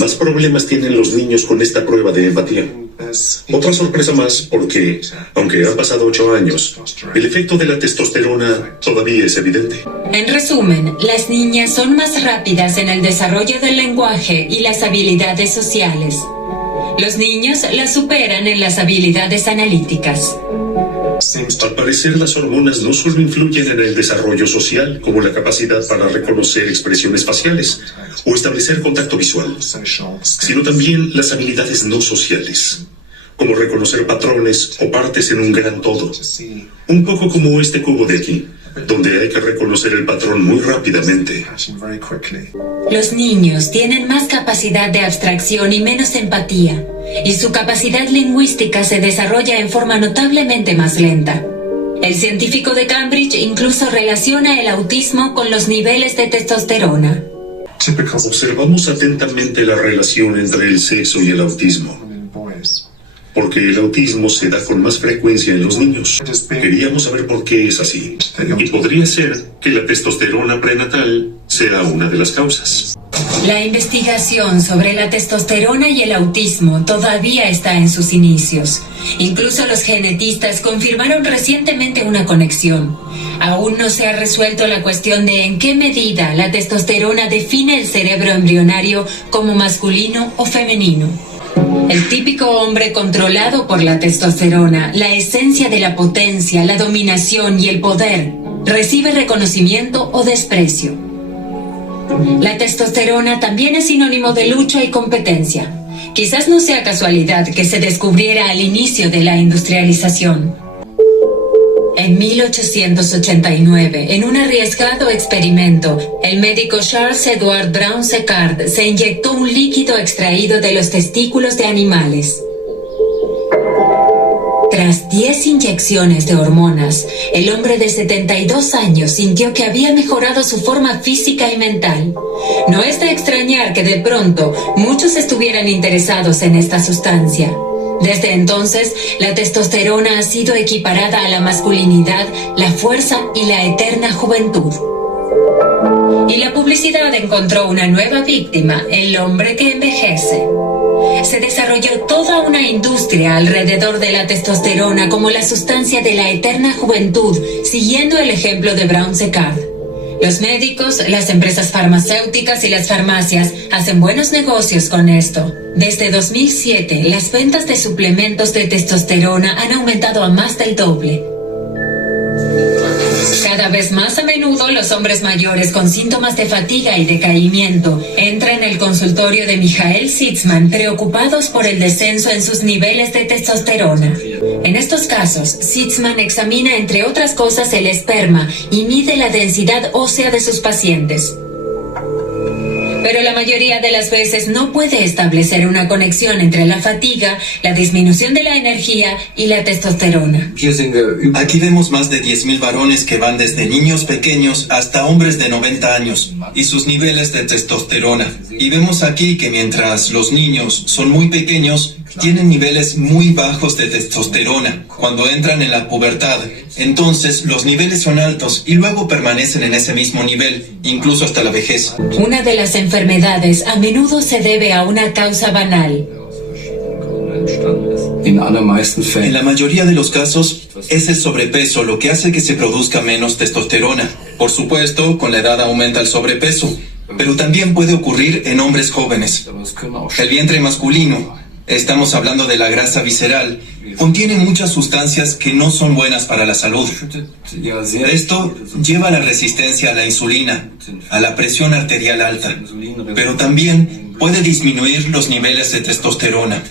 más problemas tienen los niños con esta prueba de empatía. Otra sorpresa más porque, aunque han pasado 8 años, el efecto de la testosterona todavía es evidente. En resumen, las niñas son más rápidas en el desarrollo del lenguaje y las habilidades sociales. Los niños las superan en las habilidades analíticas. Al parecer, las hormonas no solo influyen en el desarrollo social, como la capacidad para reconocer expresiones faciales o establecer contacto visual, sino también las habilidades no sociales, como reconocer patrones o partes en un gran todo. Un poco como este cubo de aquí, donde hay que reconocer el patrón muy rápidamente. Los niños tienen más capacidad de abstracción y menos empatía, y su capacidad lingüística se desarrolla en forma notablemente más lenta. El científico de Cambridge incluso relaciona el autismo con los niveles de testosterona. Observamos atentamente la relación entre el sexo y el autismo, porque el autismo se da con más frecuencia en los niños. Queríamos saber por qué es así, y podría ser que la testosterona prenatal sea una de las causas. La investigación sobre la testosterona y el autismo todavía está en sus inicios. Incluso los genetistas confirmaron recientemente una conexión. Aún no se ha resuelto la cuestión de en qué medida la testosterona define el cerebro embrionario como masculino o femenino. El típico hombre controlado por la testosterona, la esencia de la potencia, la dominación y el poder, recibe reconocimiento o desprecio. La testosterona también es sinónimo de lucha y competencia. Quizás no sea casualidad que se descubriera al inicio de la industrialización. En 1889, en un arriesgado experimento, el médico Charles Edward Brown-Séquard se inyectó un líquido extraído de los testículos de animales. Tras 10 inyecciones de hormonas, el hombre de 72 años sintió que había mejorado su forma física y mental. No es de extrañar que de pronto muchos estuvieran interesados en esta sustancia. Desde entonces, la testosterona ha sido equiparada a la masculinidad, la fuerza y la eterna juventud. Y la publicidad encontró una nueva víctima, el hombre que envejece. Se desarrolló toda una industria alrededor de la testosterona como la sustancia de la eterna juventud, siguiendo el ejemplo de Brown-Séquard. Los médicos, las empresas farmacéuticas y las farmacias hacen buenos negocios con esto. Desde 2007, las ventas de suplementos de testosterona han aumentado a más del doble. Cada vez más a menudo los hombres mayores con síntomas de fatiga y decaimiento entran en el consultorio de Michael Sitzman preocupados por el descenso en sus niveles de testosterona. En estos casos, Sitzman examina entre otras cosas el esperma y mide la densidad ósea de sus pacientes. Pero la mayoría de las veces no puede establecer una conexión entre la fatiga, la disminución de la energía y la testosterona. Aquí vemos más de 10.000 varones que van desde niños pequeños hasta hombres de 90 años y sus niveles de testosterona. Y vemos aquí que mientras los niños son muy pequeños, tienen niveles muy bajos de testosterona. Cuando entran en la pubertad, entonces los niveles son altos y luego permanecen en ese mismo nivel, incluso hasta la vejez. Una de las enfermedades a menudo se debe a una causa banal. En la mayoría de los casos, es el sobrepeso lo que hace que se produzca menos testosterona. Por supuesto, con la edad aumenta el sobrepeso, pero también puede ocurrir en hombres jóvenes. El vientre masculino, estamos hablando de la grasa visceral, contiene muchas sustancias que no son buenas para la salud. Esto lleva a la resistencia a la insulina, a la presión arterial alta, pero también puede disminuir los niveles de testosterona.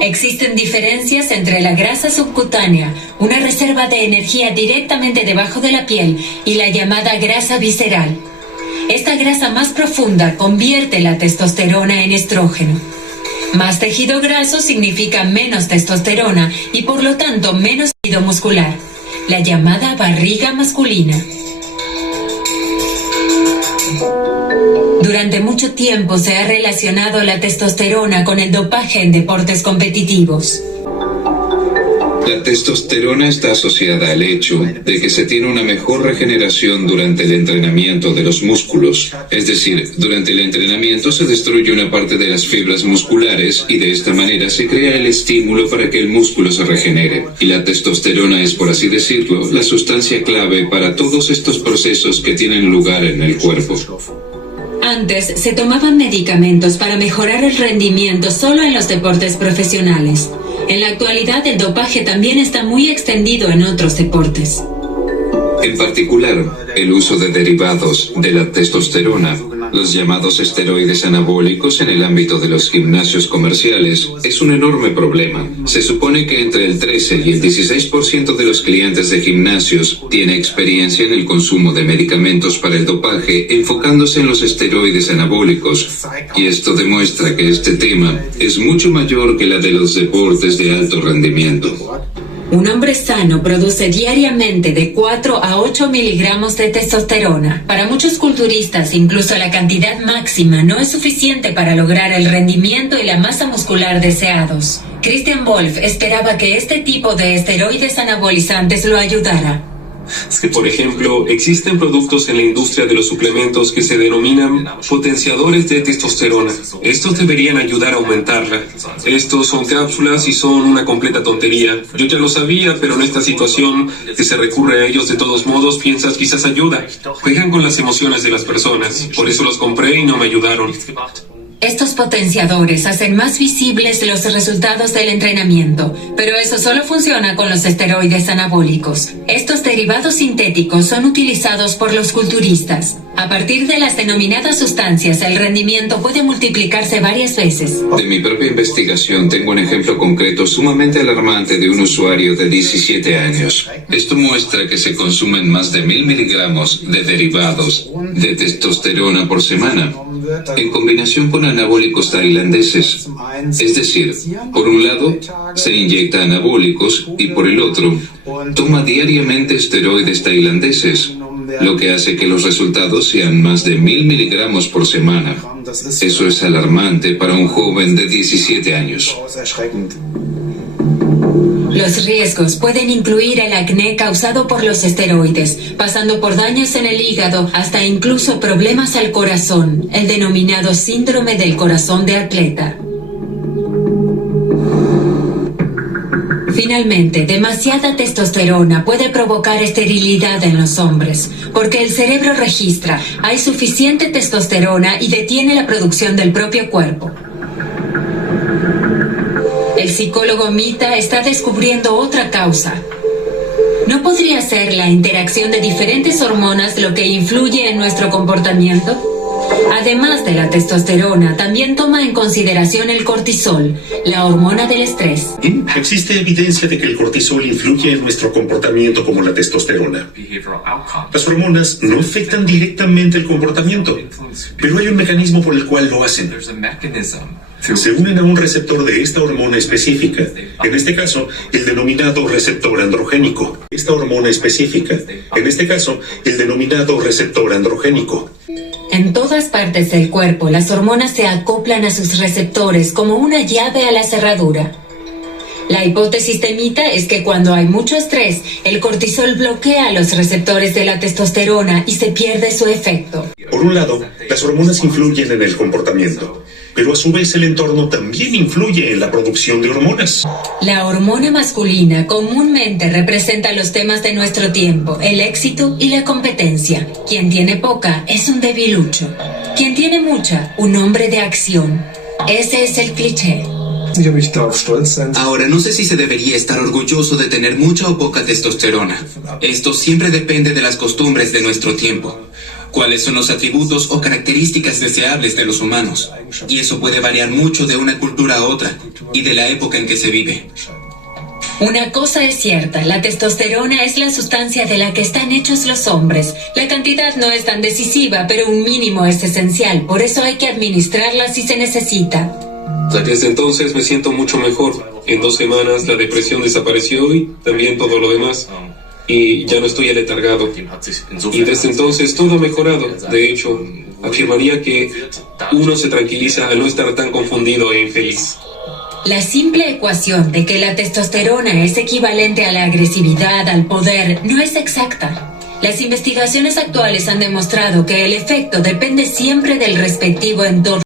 Existen diferencias entre la grasa subcutánea, una reserva de energía directamente debajo de la piel, y la llamada grasa visceral. Esta grasa más profunda convierte la testosterona en estrógeno. Más tejido graso significa menos testosterona y por lo tanto menos tejido muscular, la llamada barriga masculina. Durante mucho tiempo se ha relacionado la testosterona con el dopaje en deportes competitivos. La testosterona está asociada al hecho de que se tiene una mejor regeneración durante el entrenamiento de los músculos. Es decir, durante el entrenamiento se destruye una parte de las fibras musculares y de esta manera se crea el estímulo para que el músculo se regenere. Y la testosterona es, por así decirlo, la sustancia clave para todos estos procesos que tienen lugar en el cuerpo. Antes se tomaban medicamentos para mejorar el rendimiento solo en los deportes profesionales. En la actualidad el dopaje también está muy extendido en otros deportes. En particular, el uso de derivados de la testosterona, los llamados esteroides anabólicos en el ámbito de los gimnasios comerciales, es un enorme problema. Se supone que entre el 13 y el 16% de los clientes de gimnasios tiene experiencia en el consumo de medicamentos para el dopaje, enfocándose en los esteroides anabólicos. Y esto demuestra que este tema es mucho mayor que la de los deportes de alto rendimiento. Un hombre sano produce diariamente de 4 a 8 miligramos de testosterona. Para muchos culturistas, incluso la cantidad máxima no es suficiente para lograr el rendimiento y la masa muscular deseados. Christian Wolf esperaba que este tipo de esteroides anabolizantes lo ayudara. Por ejemplo, existen productos en la industria de los suplementos que se denominan potenciadores de testosterona. Estos deberían ayudar a aumentarla. Estos son cápsulas y son una completa tontería. Yo ya lo sabía, pero en esta situación que se recurre a ellos de todos modos, piensas quizás ayuda. Juegan con las emociones de las personas. Por eso los compré y no me ayudaron. Estos potenciadores hacen más visibles los resultados del entrenamiento, pero eso solo funciona con los esteroides anabólicos. Estos derivados sintéticos son utilizados por los culturistas. A partir de las denominadas sustancias, el rendimiento puede multiplicarse varias veces. De mi propia investigación tengo un ejemplo concreto sumamente alarmante de un usuario de 17 años. Esto muestra que se consumen más de 1000 miligramos de derivados de testosterona por semana, en combinación con anabólicos tailandeses. Es decir, por un lado, se inyecta anabólicos y por el otro, toma diariamente esteroides tailandeses, lo que hace que los resultados sean más de 1000 miligramos por semana. Eso es alarmante para un joven de 17 años. Los riesgos pueden incluir el acné causado por los esteroides, pasando por daños en el hígado hasta incluso problemas al corazón, el denominado síndrome del corazón de atleta. Finalmente, demasiada testosterona puede provocar esterilidad en los hombres, porque el cerebro registra, hay suficiente testosterona y detiene la producción del propio cuerpo. El psicólogo Mita está descubriendo otra causa. ¿No podría ser la interacción de diferentes hormonas lo que influye en nuestro comportamiento? Además de la testosterona, también toma en consideración el cortisol, la hormona del estrés. Existe evidencia de que el cortisol influye en nuestro comportamiento como la testosterona. Las hormonas no afectan directamente el comportamiento, pero hay un mecanismo por el cual lo hacen. Se unen a un receptor de esta hormona específica, en este caso, el denominado receptor androgénico. Esta hormona específica, en este caso, el denominado receptor androgénico. En todas partes del cuerpo, las hormonas se acoplan a sus receptores como una llave a la cerradura. La hipótesis de Mita es que cuando hay mucho estrés, el cortisol bloquea los receptores de la testosterona y se pierde su efecto. Por un lado, las hormonas influyen en el comportamiento, pero a su vez el entorno también influye en la producción de hormonas. La hormona masculina comúnmente representa los temas de nuestro tiempo, el éxito y la competencia. Quien tiene poca es un debilucho. Quien tiene mucha, un hombre de acción. Ese es el cliché. Ahora, no sé si se debería estar orgulloso de tener mucha o poca testosterona. Esto siempre depende de las costumbres de nuestro tiempo. ¿Cuáles son los atributos o características deseables de los humanos? Y eso puede variar mucho de una cultura a otra y de la época en que se vive. Una cosa es cierta, la testosterona es la sustancia de la que están hechos los hombres. La cantidad no es tan decisiva, pero un mínimo es esencial, por eso hay que administrarla si se necesita. Desde entonces me siento mucho mejor. En 2 semanas la depresión desapareció y también todo lo demás. Y ya no estoy aletargado. Y desde entonces todo ha mejorado. De hecho, afirmaría que uno se tranquiliza al no estar tan confundido e infeliz. La simple ecuación de que la testosterona es equivalente a la agresividad, al poder, no es exacta. Las investigaciones actuales han demostrado que el efecto depende siempre del respectivo entorno.